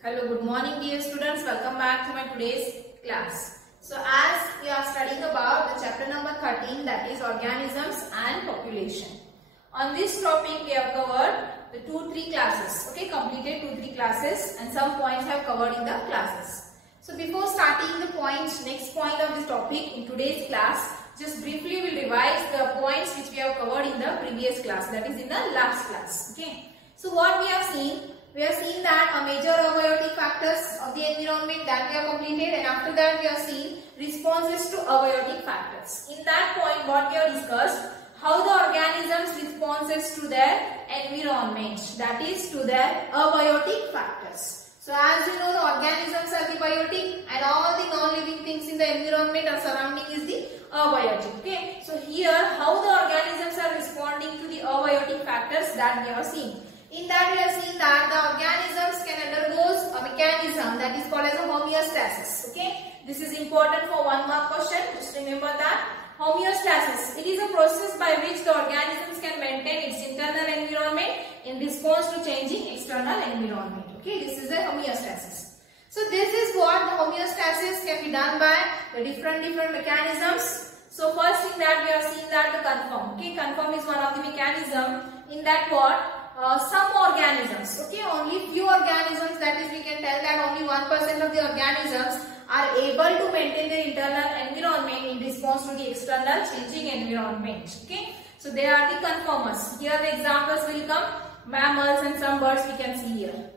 Hello, good morning dear students. Welcome back to my today's class. So as we are studying about the chapter number 13, that is organisms and population. On this topic we have covered the 2-3 classes. Okay, completed 2-3 classes and some points have covered in the classes. So before starting the next point of this topic in today's class, just briefly we'll revise the points which we have covered in the previous class, that is in the last class. Okay. So what we have seen? We have seen that a major abiotic factors of the environment that we have completed, and after that we have seen responses to abiotic factors. In that point what we have discussed, how the organisms responses to their environment, that is to their abiotic factors. So as you know, the organisms are the biotic and all the non-living things in the environment or surrounding is the abiotic. Okay. So here how the organisms are responding to the abiotic factors that we have seen. In that we have seen that the organisms can undergo a mechanism that is called as a homeostasis. Okay, this is important for 1 mark question. Just remember that homeostasis. It is a process by which the organisms can maintain its internal environment in response to changing external environment. Okay, this is a homeostasis. So this is what the homeostasis can be done by the different mechanisms. So first thing that we have seen that the conform. Okay, conform is one of the mechanism. In that what? Some organisms, okay, only few organisms, that is we can tell that only 1% of the organisms are able to maintain their internal environment in response to the external changing environment. Okay, so they are the conformers. Here the examples will come, mammals and some birds we can see here.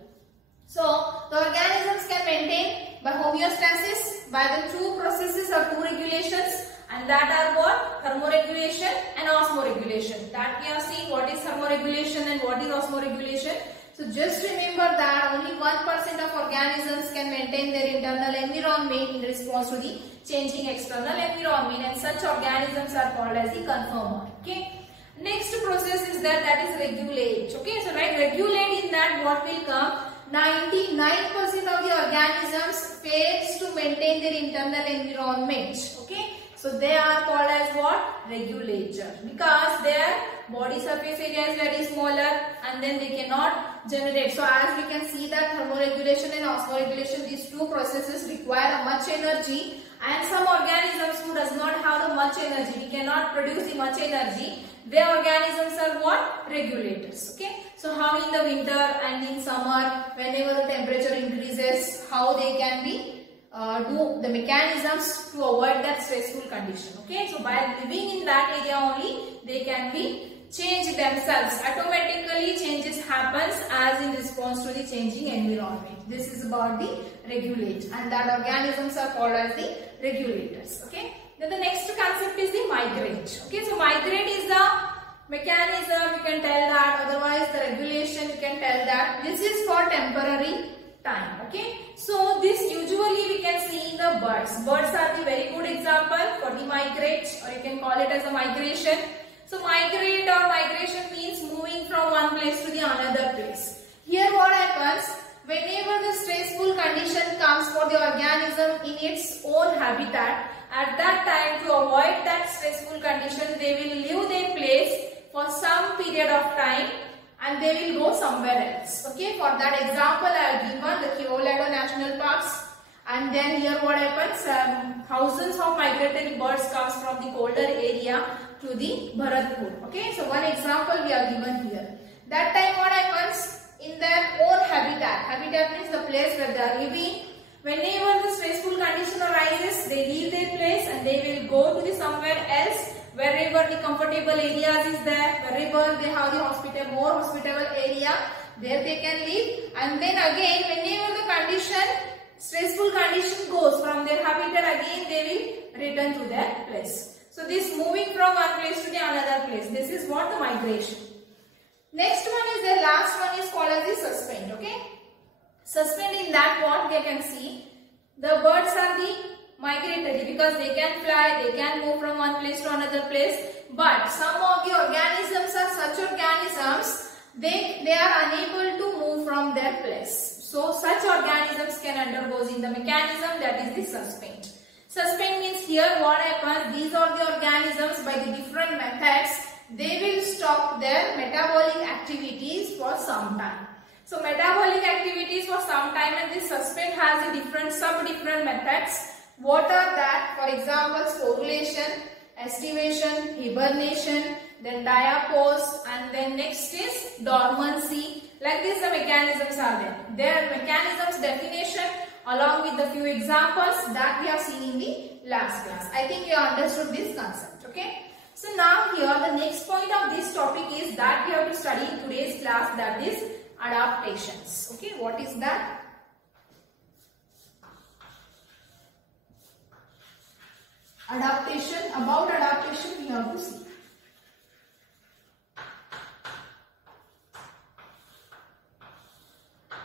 So the organisms can maintain by homeostasis by the two processes or two regulations, and that are what? Thermoregulation and osmoregulation. That we have seen what is thermoregulation and what is osmoregulation. So just remember that only 1% of organisms can maintain their internal environment in response to the changing external environment, and such organisms are called as the conformer. Okay. Next process is that is regulate. Okay. So right, regulate, in that what will come? 99% of the organisms fails to maintain their internal environment. Okay. So they are called as what? Regulator, because their body surface area is very smaller and then they cannot generate. So as we can see that thermoregulation and osmoregulation, these two processes require much energy, and some organisms who does not have the much energy, we cannot produce the much energy, their organisms are what? Regulators. Okay. So how in the winter and in summer, whenever the temperature increases, how they can be do the mechanisms to avoid that stressful condition. Okay, so by living in that area only, they can be change themselves. Automatically changes happens as in response to the changing environment. This is about the regulate, and that organisms are called as the regulators. Okay, then the next concept is the migrate. Okay, so migrate is the mechanism, you can tell that, otherwise the regulation you can tell that this is for temporary time. Okay, so this usually we can see in the birds. Birds are the very good example for the migrate, or you can call it as a migration. So migrate or migration means moving from one place to the another place. Here what happens, whenever the stressful condition comes for the organism in its own habitat, at that time, to avoid that stressful condition, they will leave their place for some period of time and they will go somewhere else. Okay, for that example I have given the Colorado National Parks, and then here what happens, thousands of migratory birds comes from the colder area to the Bharatpur. Okay, so one example we have given here. That time what happens, in their own habitat means the place where they are living, whenever the stressful condition arises, they leave their place and they will go to the somewhere else. Wherever the comfortable areas is there, wherever they have the more hospitable area, there they can live. And then again, whenever the stressful condition goes from their habitat, again they will return to their place. So this moving from one place to the another place, this is what the migration. Next one is the last one is called as the suspend. Okay, suspend, in that what they can see, the birds are the migratory because they can fly, they can move from one place to another place, but some of the organisms are such organisms, they are unable to move from their place. So such organisms can undergo in the mechanism that is the suspend. Suspend means here what happens, these are the organisms by the different methods, they will stop their metabolic activities for some time. So metabolic activities for some time, and this suspend has a different sub-different methods. What are that? For example, sporulation, estivation, hibernation, then diapause, and then next is dormancy. Like this, the mechanisms are there. Their mechanisms definition along with the few examples that we have seen in the last class. I think you understood this concept. Okay. So now here the next point of this topic is that we have to study in today's class, that is adaptations. Okay. What is that? Adaptation. About adaptation we have to see.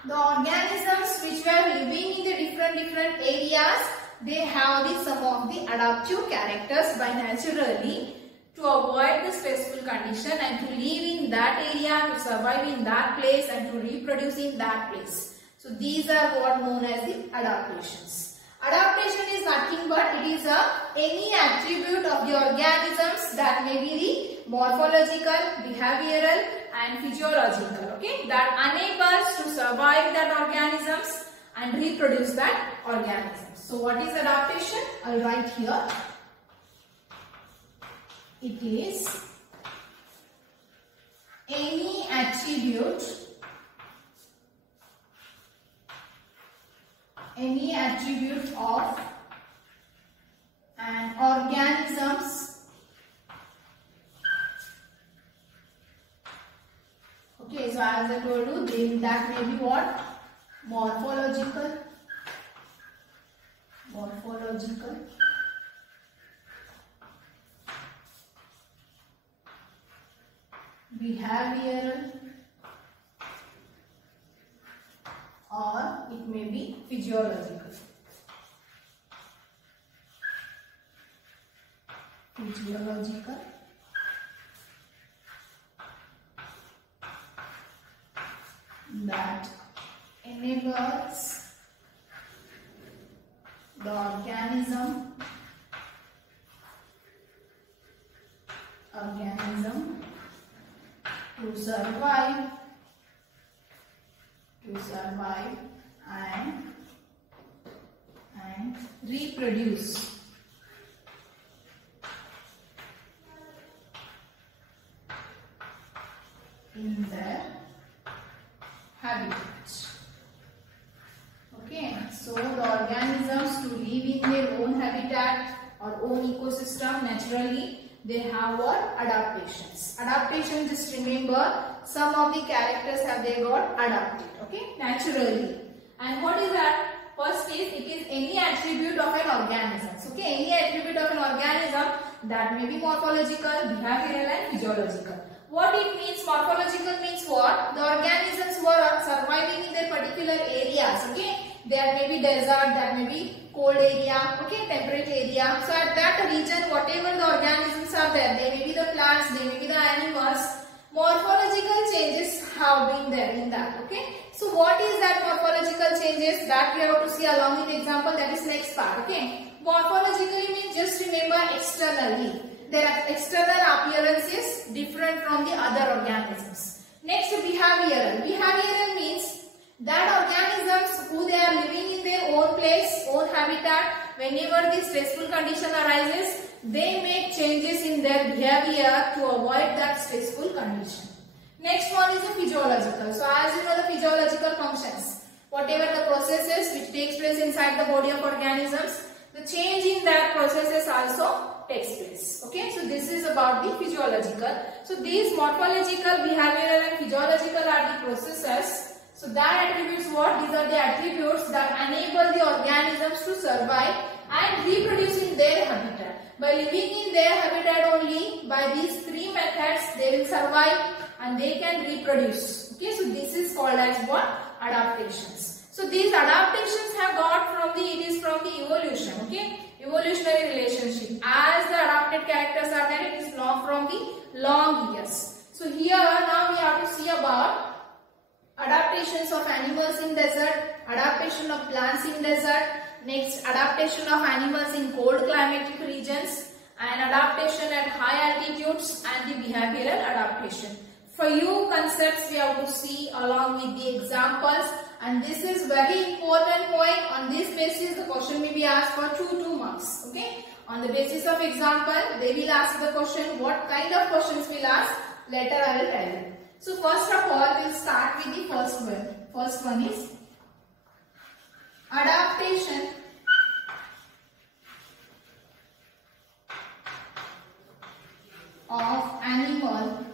The organisms which were living in the different areas, they have some of the adaptive characters by naturally to avoid the stressful condition and to live in that area, to survive in that place and to reproduce in that place. So these are what known as the adaptations. Adaptation is nothing but it is any attribute of the organisms that may be the morphological, behavioral and physiological, okay, that enables to survive that organisms and reproduce that organisms. So what is adaptation? I'll write here. It is any attribute of an organism's, okay, so as I told you, then that may be what? Morphological, behavioral, or it may be physiological. That enables the organism to survive and reproduce. In their habitat. Okay, so the organisms to live in their own habitat or own ecosystem naturally, they have what? Adaptations. Adaptation, just remember, some of the characters have they got adapted, okay, naturally. And what is that? First is, it is any attribute of an organism. Okay, any attribute of an organism that may be morphological, behavioral and physiological. What it means, morphological means what? The organisms who are surviving in their particular areas, okay. There may be desert, that may be cold area, okay, temperate area. So at that region, whatever the organisms are there, they may be the plants, they may be the animals, morphological changes have been there in that, okay. So what is that morphological changes that we have to see along with the example, that is next part, okay. Morphologically means, just remember, externally. Their external appearance is different from the other organisms. Next, behavioral. Behavioral means that organisms who they are living in their own place, own habitat, whenever the stressful condition arises, they make changes in their behavior to avoid that stressful condition. Next one is the physiological. So as you know the physiological functions, whatever the processes which takes place inside the body of organisms, the change in that processes also takes place. Okay, so this is about the physiological. So these morphological, behavioral and physiological are the processes. So that attributes what? These are the attributes that enable the organisms to survive and reproduce in their habitat. By living in their habitat only, by these three methods, they will survive and they can reproduce. Okay, so this is called as what? Adaptations. So these adaptations have got from the, it is from the evolution. Okay, evolutionary relationship. As the adapted characters are there, it is not from the long years. So here now we have to see about adaptations of animals in desert, adaptation of plants in desert, next adaptation of animals in cold climatic regions, and adaptation at high altitudes and the behavioral adaptation. few concepts we have to see along with the examples, and this is very important point. On this basis the question may be asked for 2 marks. Okay, on the basis of example they will ask the question. What kind of questions will ask, later I will tell you. So first of all we'll start with the first one. First one is adaptation of animal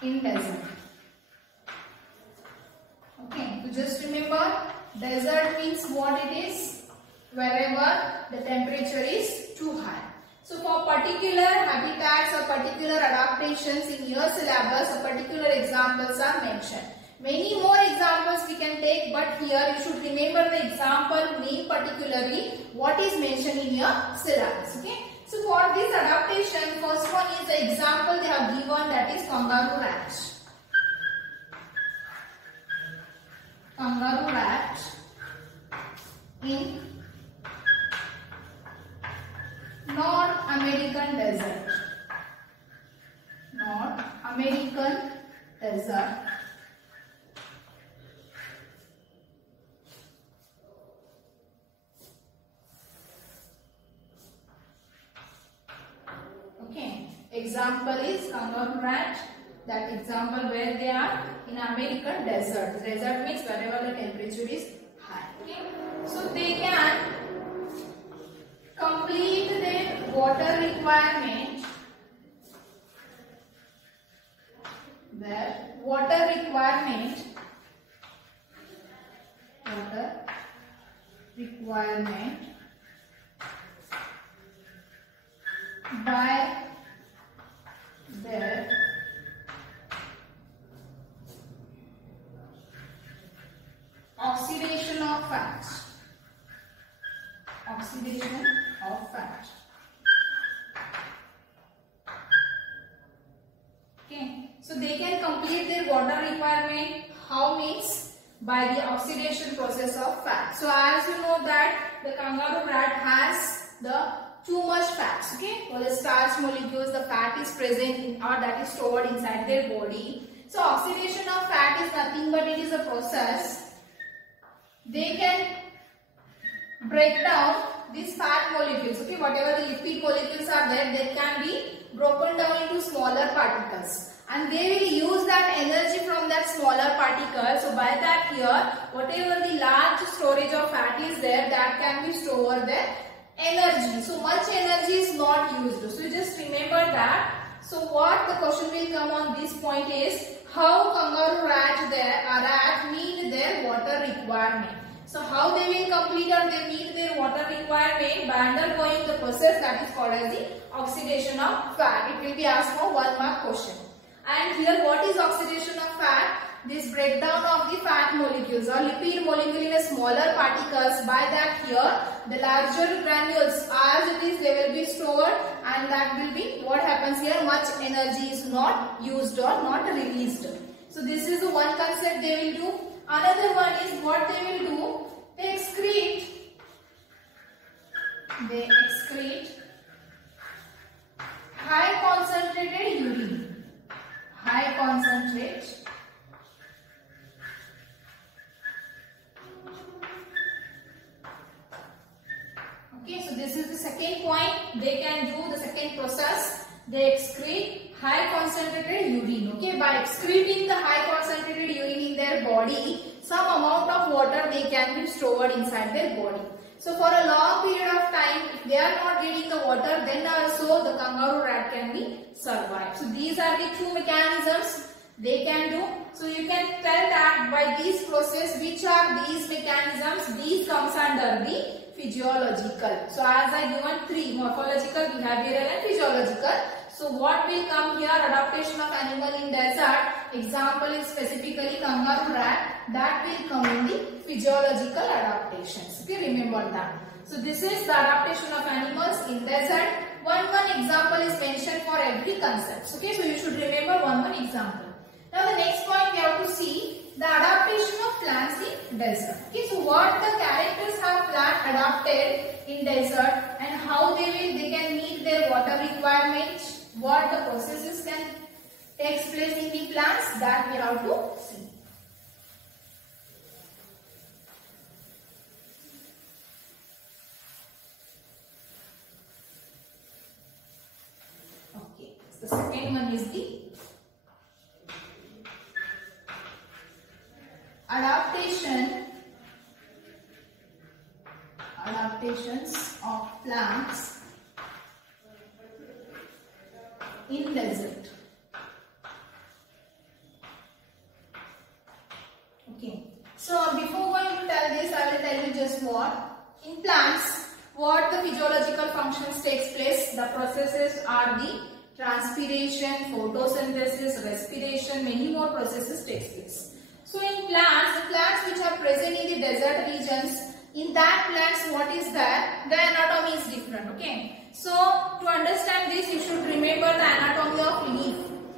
in desert. Okay, so just remember, desert means what it is? Wherever the temperature is too high. So for particular habitats or particular adaptations in your syllabus, particular examples are mentioned. Many more examples we can take, but here you should remember the example name particularly what is mentioned in your syllabus. Okay. So for this adaptation, first one is the example they have given, that is kangaroo rat. Kangaroo rat in North American desert. North American desert. Okay, example is kangaroo rat. That example where they are in American desert. Desert means wherever the temperature is high. Okay, so they can complete their water requirement. Their water requirement by their oxidation of fat. Oxidation of fat. Okay, so they can complete their water requirement. How means? By the oxidation process of fat. So as you know that the kangaroo rat has the too much fats. Okay, for the starch molecules, the fat is present in, or that is stored inside their body. So oxidation of fat is nothing but it is a process. They can break down these fat molecules. Okay, whatever the lipid molecules are there, they can be broken down into smaller particles, and they will use that energy from that smaller particle. So by that here, whatever the large storage of fat is there, that can be stored there energy. So much energy is not used. So you just remember that. So what the question will come on this point is how kangaroo rat meet their water requirement. So how they will complete or they meet their water requirement? By undergoing the process that is called as the oxidation of fat. It will be asked for 1 mark question. And here what is oxidation of fat? This breakdown of the fat molecules or lipid molecule in a smaller particles. By that here the larger granules as it is, they will be stored, and that will be what happens here, much energy is not used or not released. So this is the one concept they will do. Another one is what they will do, they excrete high concentrated urine. High concentrate okay, so this is the second point. They can do the second process. They excrete high concentrated urine. Okay, by excreting the high concentrated urine in their body, some amount of water they can be stored inside their body. So for a long period of time, if they are not getting the water, then also the kangaroo rat can be survive. So these are the 2 mechanisms they can do. So you can tell that by this process, which are these mechanisms? These comes under the physiological. So as I given 3, morphological, behavioral and physiological. So what will come here? Adaptation of animal in desert. Example is specifically kangaroo rat. That will come in the physiological adaptations. Okay, remember that. So this is the adaptation of animals in desert. One example is mentioned for every concept. Okay, so you should remember one example. Now the next point we have to see the adaptation of plants in desert. Okay, so what the characters have plant adapted in desert and how they can meet their water requirements. what the processes can take place in the plants, that we have to see. Okay, so the second one is the adaptations of plants in desert. Okay, so before going to tell this, I will tell you just what in plants, what the physiological functions takes place. The processes are the transpiration, photosynthesis, respiration, many more processes takes place. So in plants, the plants which are present in the desert regions, in that plants what is there? The anatomy is different. Okay. So to understand this, you should remember the anatomy of leaf.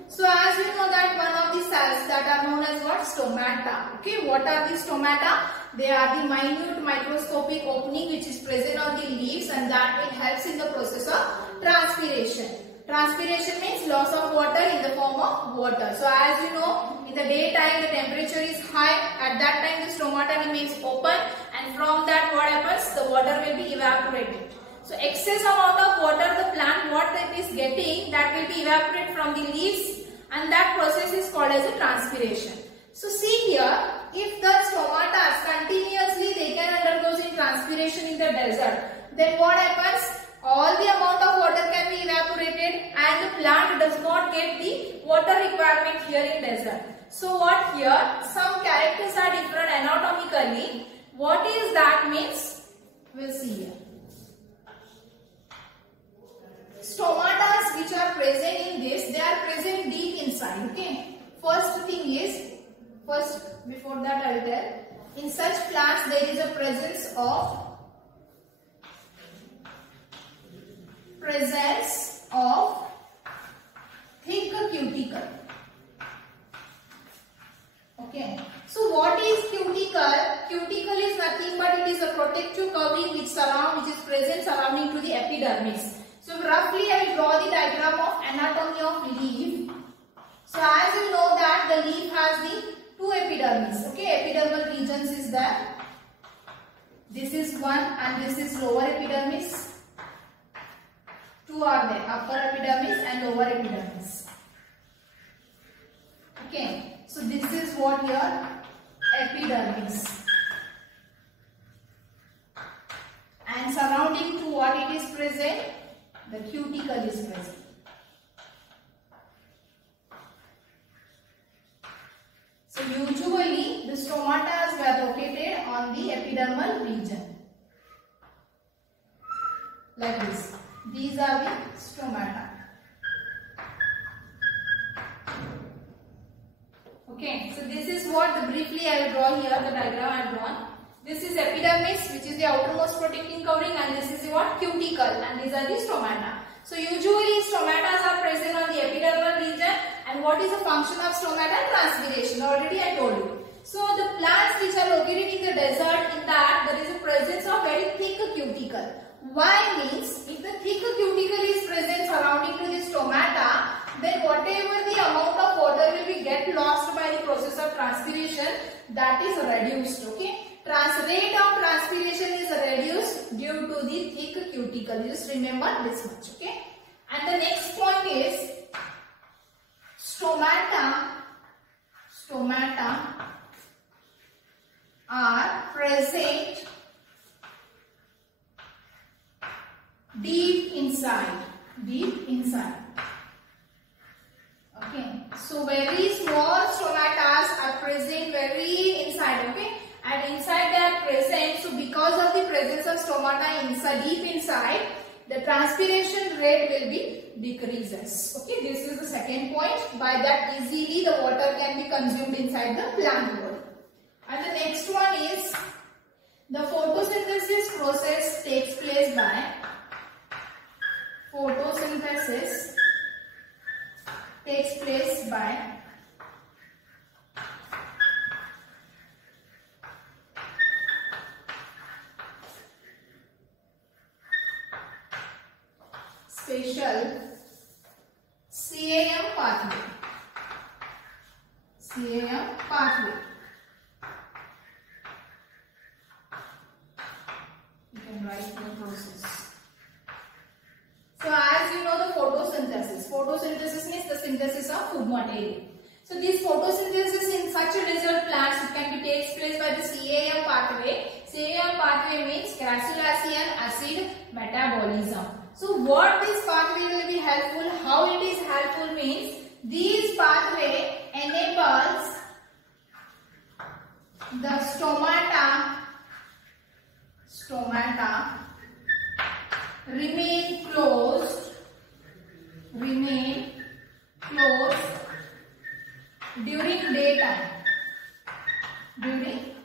So as you know that one of the cells that are known as what? Stomata. Okay. What are the stomata? They are the minute microscopic opening which is present on the leaves, and that it helps in the process of transpiration. Transpiration means loss of water in the form of water. So as you know, in the daytime the temperature is high. At that time the stomata remains open, and from that what happens? The water will be evaporated. So excess amount of water the plant what it is getting, that will be evaporated from the leaves, and that process is called as a transpiration. So see here, if the stomata continuously they can undergo in transpiration in the desert, then what happens? All the amount of water can be evaporated and the plant does not get the water requirement here in desert. So what here? Some characters are different anatomically. What is that means? We'll see here. Stomatas which are present in this, they are present deep inside. Okay. First thing is, before that I will tell. In such plants there is a presence of thick cuticle. Okay. So what is cuticle? Cuticle is nothing but it is a protective covering which is present surrounding to the epidermis. So roughly I will draw the diagram of anatomy of leaf. So as you know that the leaf has the two epidermis. Okay, epidermal regions is there. This is one and this is lower epidermis. Two are there, upper epidermis and lower epidermis. Okay, so this is what your epidermis. And surrounding to what it is present? The cuticle is present. So usually the stomatas were located on the epidermal region. Like this. These are the stomata. Okay, so this is what briefly I will draw here, the diagram I have drawn. This is epidermis, which is the outermost protecting covering, and this is what? Cuticle, and these are the stomata. So usually stomatas are present on the epidermal region, and what is the function of stomata? Transpiration. Already I told you. So the plants which are located in the desert, in that there is a presence of very thick cuticle. Why means if the thick cuticle is present surrounding to the stomata, then whatever the amount of water will be get lost by the process of transpiration, that is reduced. Okay, rate of transpiration is reduced due to the thick cuticle. Just remember this much. Okay, and the next point is stomata are present deep inside. Okay, so very small stomatas are present very inside. Okay, and inside they are present. So because of the presence of stomata inside, deep inside, the transpiration rate will be decreases. Okay, this is the second point. By that easily the water can be consumed inside the plant body. And the next one is the photosynthesis process takes place by special CAM pathway. CAM pathway. You can write the process. So as you know, the photosynthesis. Photosynthesis means the synthesis of food material. So this photosynthesis in such a desert plants, it can be takes place by the CAM pathway. CAM pathway means crassulacean acid metabolism. So what this pathway will be helpful? How it is helpful means this pathway enables the stomata remain closed during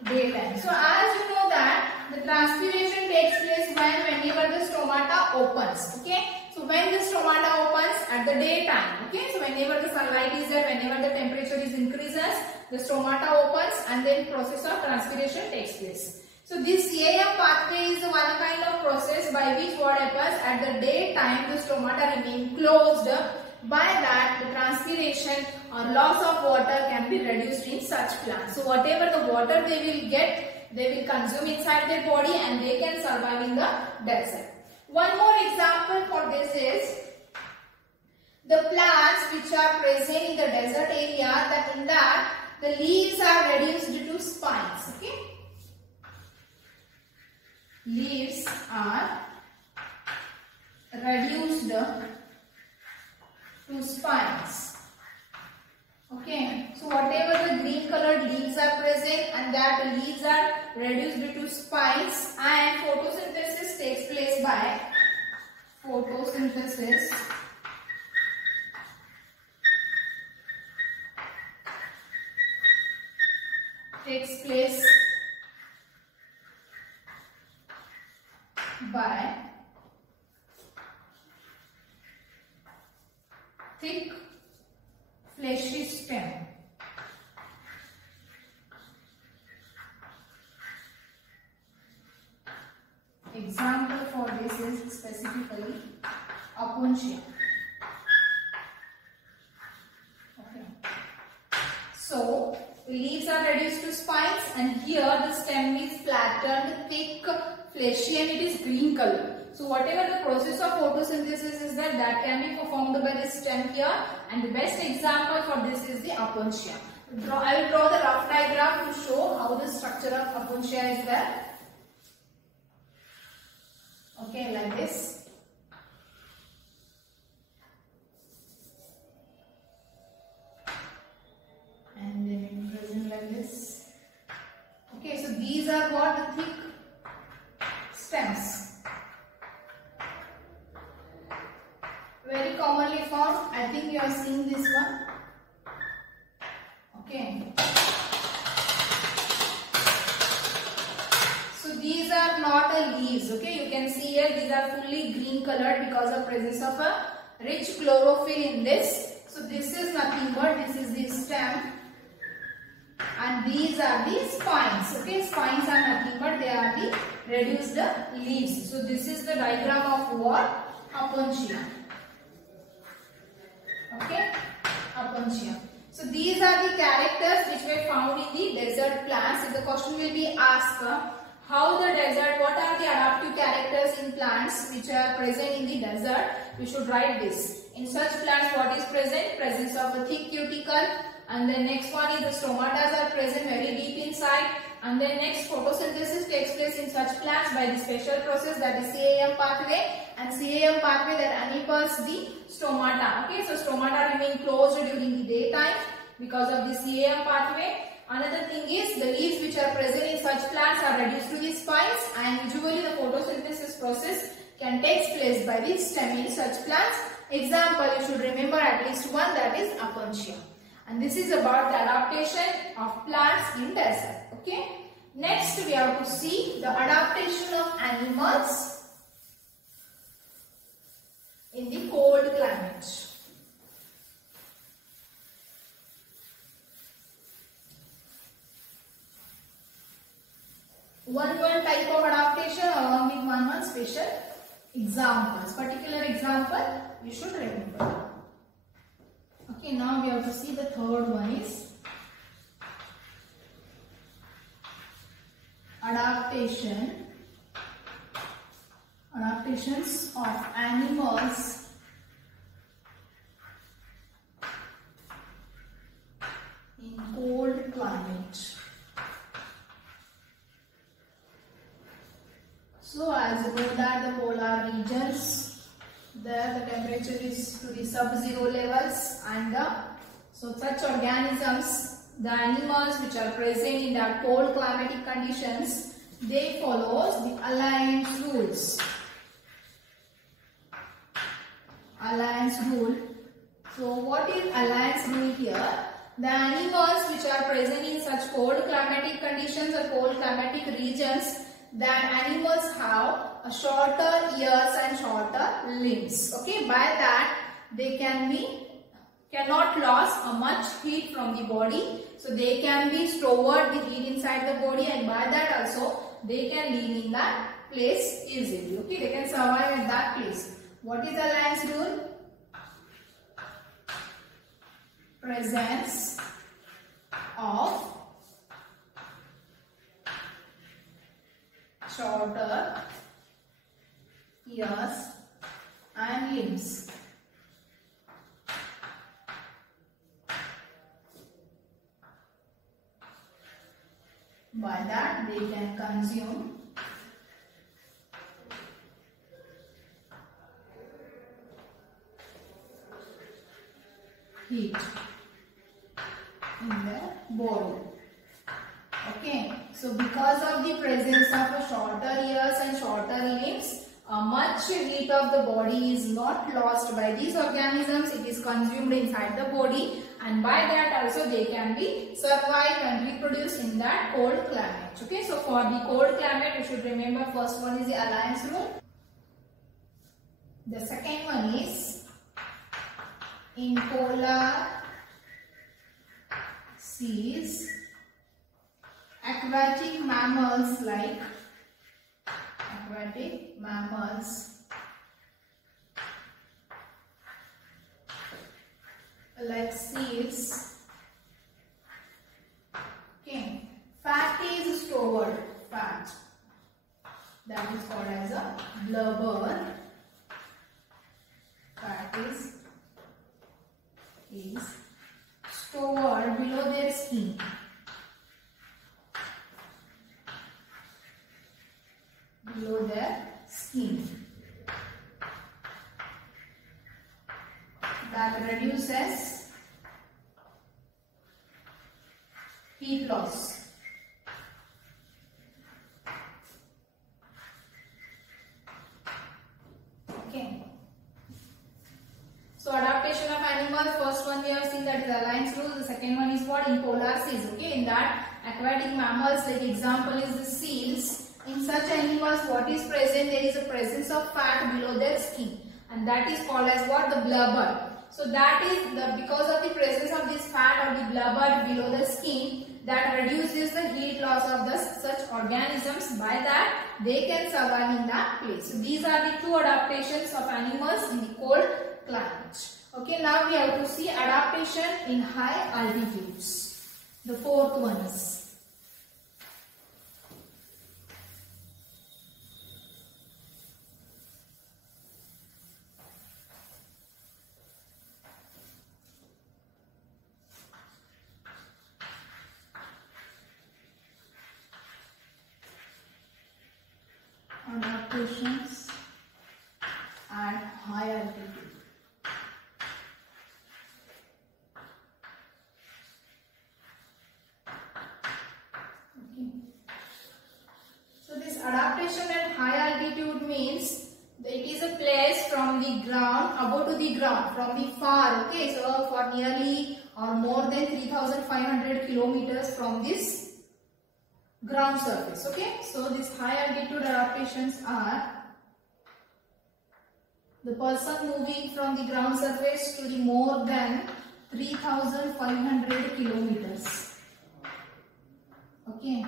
daytime. So as you know that the transpiration takes place whenever the stomata opens. Okay. So when the stomata opens at the daytime. Okay. So whenever the sunlight is there, whenever the temperature is increases, the stomata opens and then process of transpiration takes place. So this CAM pathway is one kind of process by which what happens at the daytime the stomata remain closed. By that the transpiration or loss of water can be reduced in such plants. So whatever the water they will get, they will consume inside their body and they can survive in the desert. One more example for this is the plants which are present in the desert area, that in that the leaves are reduced to spines. Okay. Leaves are reduced to spines. Okay, so whatever the green colored leaves are present and that leaves are reduced to spines, and photosynthesis takes place by thick fleshy stem. Example for this is specifically Opuntia. Okay. So leaves are reduced to spines and here the stem is flattened, thick, fleshy and it is green color. So whatever the process of photosynthesis is there, that can be performed by the stem here, and the best example for this is the Opuntia. I will draw the rough diagram to show how the structure of Opuntia is there. Okay, like this. And then it will present like this. Okay, so these are what? The thick stems. Very commonly found. I think you have seen this one. Okay. So these are not a leaves. Okay, you can see here these are fully green colored because of presence of a rich chlorophyll in this. So this is nothing but this is the stem, and these are the spines. Okay, spines are nothing but they are the reduced leaves. So this is the diagram of what? Opuntia. Okay, Opuntia. So these are the characters which were found in the desert plants. If the question will be asked, how the desert, what are the adaptive characters in plants which are present in the desert, we should write this. In such plants, what is present? Presence of a thick cuticle, and then next one is the stomatas are present very deep inside, and then next photosynthesis takes place in such plants by the special process, that is CAM pathway, and CAM pathway that enables the stomata. Okay, so stomata remain closed during the daytime because of the CAM pathway. Another thing is the leaves which are present in such plants are reduced to the spines, and usually the photosynthesis process can take place by the stem in such plants. Example, you should remember at least one, that is Opuntia. And this is about the adaptation of plants in desert. Okay. Next we have to see the adaptation of animals in the cold climate. One type of adaptation along with one special examples. Particular example you should remember. now we have to see the third one is adaptations of animals in cold climate. So as you know that the polar regions, there the temperature is to the sub-zero levels, and so such organisms, the animals which are present in that cold climatic conditions, they follows the Alliance rules. Alliance rule. So what is Alliance rule here? The animals which are present in such cold climatic conditions or cold climatic regions, the animals have a shorter ears and shorter limbs. Okay, by that they cannot lose much heat from the body, so they can be stored the heat inside the body, and by that also they can live in that place easily. Okay, they can survive at that place. What is Alliance rule? Presence of shorter ears and limbs. By that they can consume heat in their body. Okay, so because of the presence of a shorter ears and shorter limbs, much heat of the body is not lost by these organisms. It is consumed inside the body, and by that also they can be survive and reproduce in that cold climate. Okay, so for the cold climate you should remember first one is the Alliance rule. The second one is in polar seas, aquatic mammals like seals. Okay, fat is stored. Fat, that is called as a blubber. Fat is stored below their skin. Below their skin. That reduces heat loss. Okay. So adaptation of animals, first one we have seen that is Alliance rule. The second one is what? In polar seas. Okay, in that aquatic mammals, like example is the seals. In such animals, what is present? There is a presence of fat below their skin, and that is called as what? The blubber. So that is because of the presence of this fat or the blubber below the skin, that reduces the heat loss of such organisms. By that they can survive in that place. So these are the two adaptations of animals in the cold climate. Okay, now we have to see adaptation in high altitudes. The fourth one is adaptations at high altitude. Okay. So this adaptation at high altitude means it is a place from the ground, above to the ground, from the far. Okay, so for nearly or more than 3,500 kilometers from this ground surface. Okay, so these high altitude adaptations are the person moving from the ground surface to the more than 3,500 kilometers. Okay,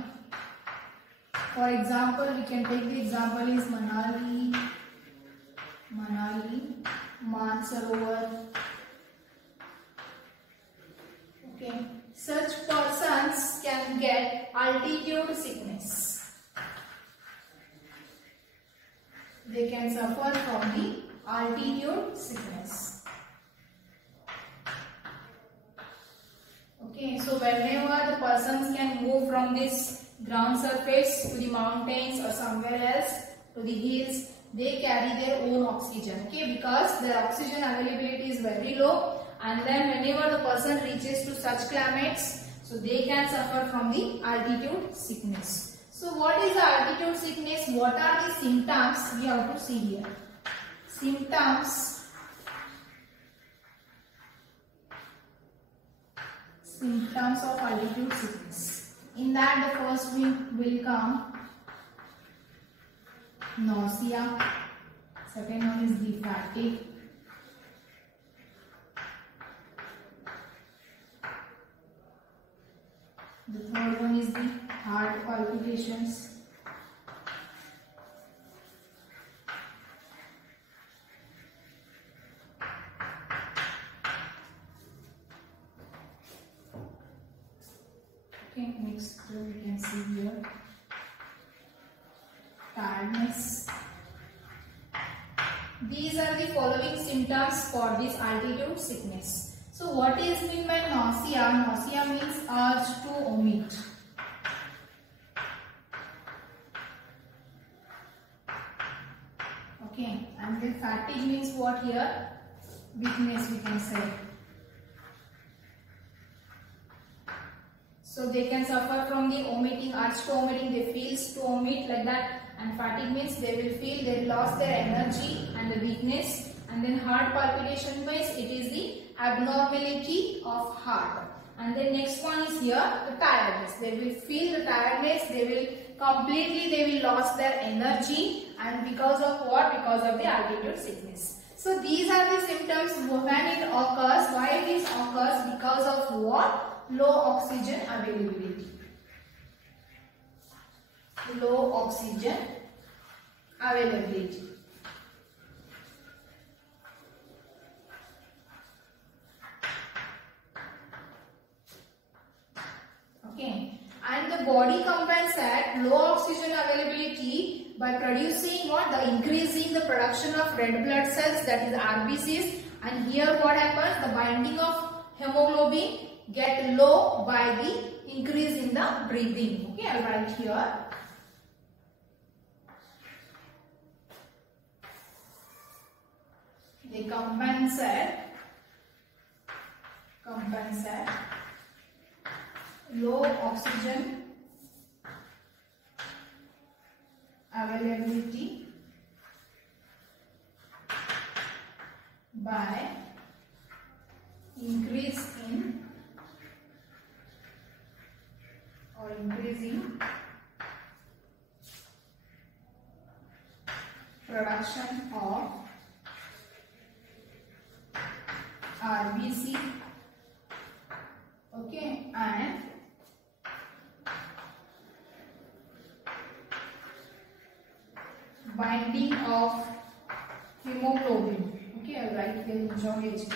for example, we can take the example is Manali, Mansarovar, such persons can get altitude sickness. They can suffer from the altitude sickness. Okay, so whenever the persons can move from this ground surface to the mountains or somewhere else to the hills, they carry their own oxygen. Okay, because their oxygen availability is very low, and then whenever the person reaches to such climates, so they can suffer from the altitude sickness. So what is the altitude sickness? What are the symptoms? We have to see here. Symptoms of altitude sickness. In that, the first will come nausea. Second one is the fatigue. The third one is the heart palpitations. Okay, next we can see here tiredness. These are the following symptoms for this altitude sickness. So what is meant by nausea? Nausea means urge to vomit. Okay, and then fatigue means what here? Weakness, we can say. So they can suffer from the vomiting, urge to vomiting, they feel to vomit like that, and fatigue means they will feel they lost their energy and the weakness, and then heart palpitation means it is the abnormality of heart. And then next one is here the tiredness. They will feel the tiredness, they will lost their energy, and because of what? Because of the altitude sickness. So these are the symptoms when it occurs. Why this occurs? Because of what? Low oxygen availability. Low oxygen availability. Okay, and the body compensates low oxygen availability by producing what? The increasing the production of red blood cells, that is RBCs, and here what happens? The binding of hemoglobin get low by the increase in the breathing. Okay, I'll write here. They compensate low oxygen availability by increase in or increasing production of RBC, okay, and binding of hemoglobin. Okay, I'll write here HB.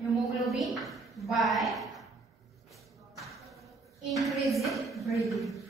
Hemoglobin by increasing breathing.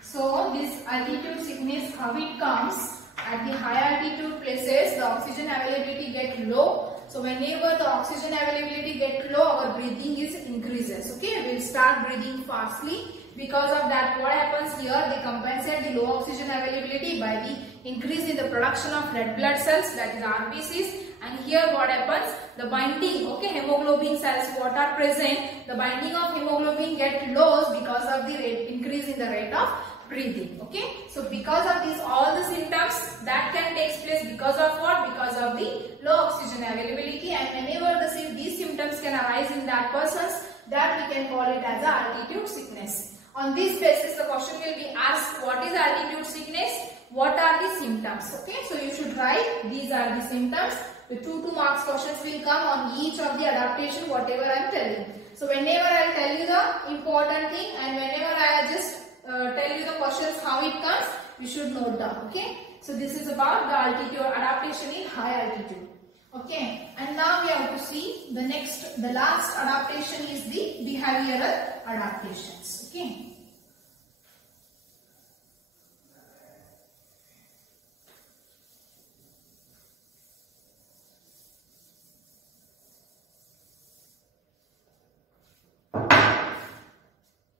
So this altitude sickness, how it comes? At the high altitude places, the oxygen availability get low. So whenever the oxygen availability get low, our breathing is increases. Okay, we'll start breathing fastly. Because of that, what happens here? They compensate the low oxygen availability by the increase in the production of red blood cells, that is RBCs. And here what happens? The binding, okay, hemoglobin cells what are present, the binding of hemoglobin get low because of the increase in the rate of breathing. Okay, so because of these all the symptoms that can take place because of what? Because of the low oxygen availability, and whenever these symptoms can arise in that persons, that we can call it as a altitude sickness. On this basis, the question will be asked, what is altitude sickness? What are the symptoms? Okay, so you should write these are the symptoms. The 2 marks questions will come on each of the adaptation, whatever I am telling. So whenever I will tell you the important thing, and whenever I just tell you the questions how it comes, you should note down. Okay, so this is about the altitude adaptation in high altitude. Okay, and now we have to see the last adaptation is the behavioral adaptations. Okay.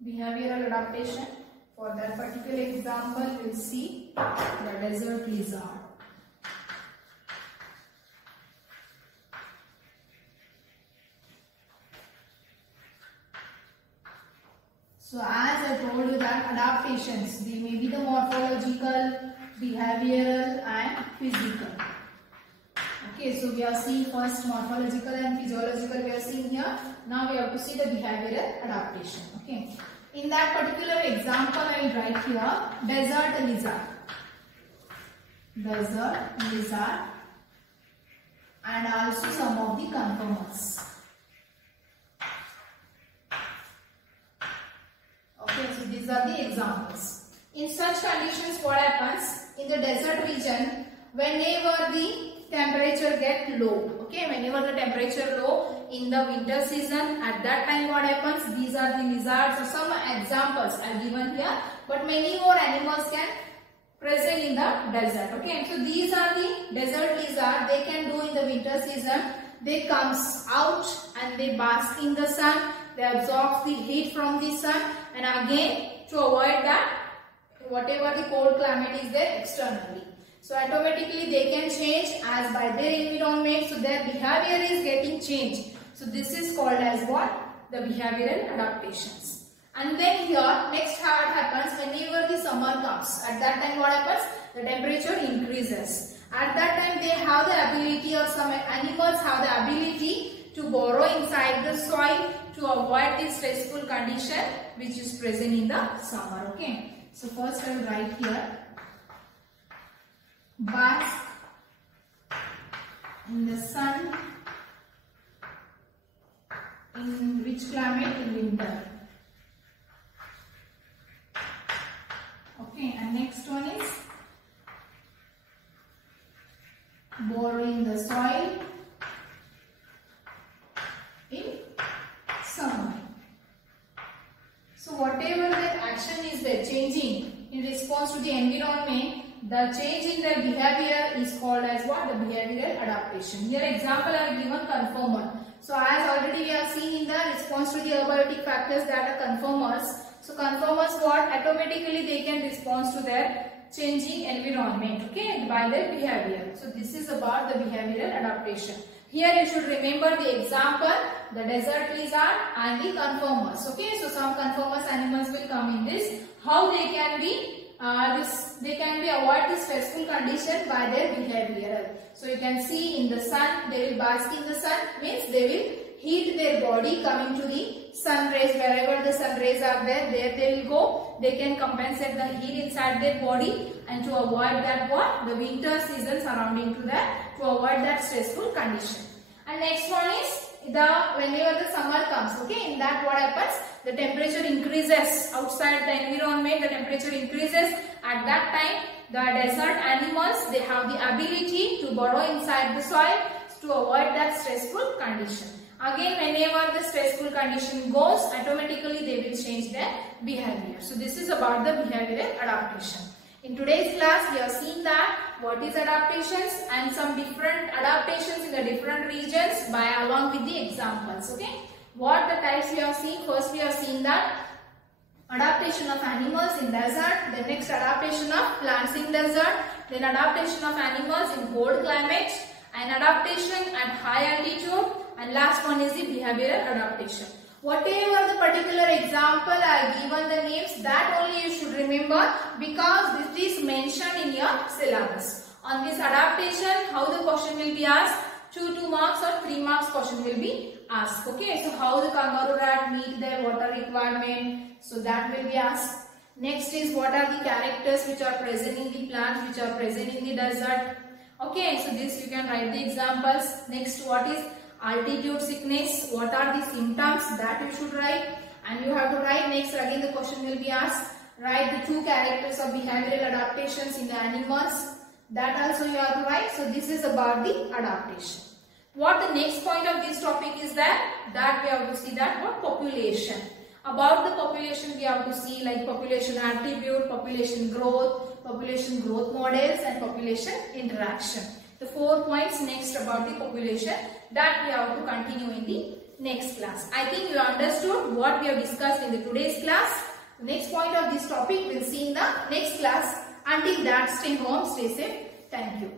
Behavioral adaptation. For that particular example, we'll see the desert lizard. So as I told you that adaptations, they may be the morphological, behavioral and physical. Okay, so we are seeing first morphological and physiological we are seeing here. Now we have to see the behavioral adaptation. Okay. In that particular example, I will write here desert lizard. Desert lizard and also some of the conformers. Okay, so these are the examples. In such conditions, what happens in the desert region? Whenever the temperature get low, okay, whenever the temperature low in the winter season, at that time what happens? These are the lizards. So some examples are given here, but many more animals can present in the desert. Okay, so these are the desert lizard. They can do in the winter season. They comes out and they bask in the sun. They absorb the heat from the sun, and again to avoid that whatever the cold climate is there externally. So automatically they can change as by their environment. So their behavior is getting changed. So this is called as what? The behavioral adaptations. And then here next what happens whenever the summer comes. At that time what happens? The temperature increases. At that time they have the ability, or some animals have the ability to burrow inside the soil to avoid this stressful condition which is present in the summer. Okay. So first I will write here bask in the sun in which climate? In winter. Okay, and next one is burrow in the soil in summer. So whatever the action is there changing in response to the environment, the change in their behavior is called as what? The behavioral adaptation. Here example are given conformer. So as already we have seen in the response to the abiotic factors that are conformers. So conformers what? Automatically they can respond to their changing environment, okay, by their behavior. So this is about the behavioral adaptation. Here you should remember the example, the desert lizard and the conformers. Okay, so some conformers animals will come in this. How they can be avoid this stressful condition by their behavioral. So you can see in the sun, they will bask in the sun, means they will heat their body coming to the sun rays. Wherever the sun rays are there they will go. They can compensate the heat inside their body, and to avoid that what? The winter season surrounding to that, to avoid that stressful condition. And next one is whenever the summer comes, okay, in that what happens? The temperature increases outside the environment, the temperature increases. At that time, the desert animals, they have the ability to burrow inside the soil to avoid that stressful condition. Again, whenever the stressful condition goes, automatically they will change their behavior. So this is about the behavioral adaptation. In today's class, we have seen that what is adaptations and some different adaptations in the different regions along with the examples. Okay, what the types we have seen? First, we have seen that adaptation of animals in desert, the next adaptation of plants in desert, then adaptation of animals in cold climates, and adaptation at high altitude, and last one is the behavioral adaptation. Whatever the particular example I given the names, that only you should remember, because this is mentioned in your syllabus. On this adaptation, how the question will be asked? 2 marks or 3 marks question will be asked. Okay, so how the kangaroo rat meet their water requirement, so that will be asked. Next is what are the characters which are present in the plants, which are present in the desert. Okay, so this you can write the examples. Next, what is altitude sickness, what are the symptoms, that you should write, and you have to write. Next, again the question will be asked, write the 2 characters of behavioral adaptations in the animals, that also you have to write. So this is about the adaptation. What the next point of this topic is that we have to see that what population. About the population we have to see like population attribute, population growth models and population interaction. The 4 points next about the population that we have to continue in the next class. I think you understood what we have discussed in the today's class. The next point of this topic we'll see in the next class. Until that, stay home, stay safe. Thank you.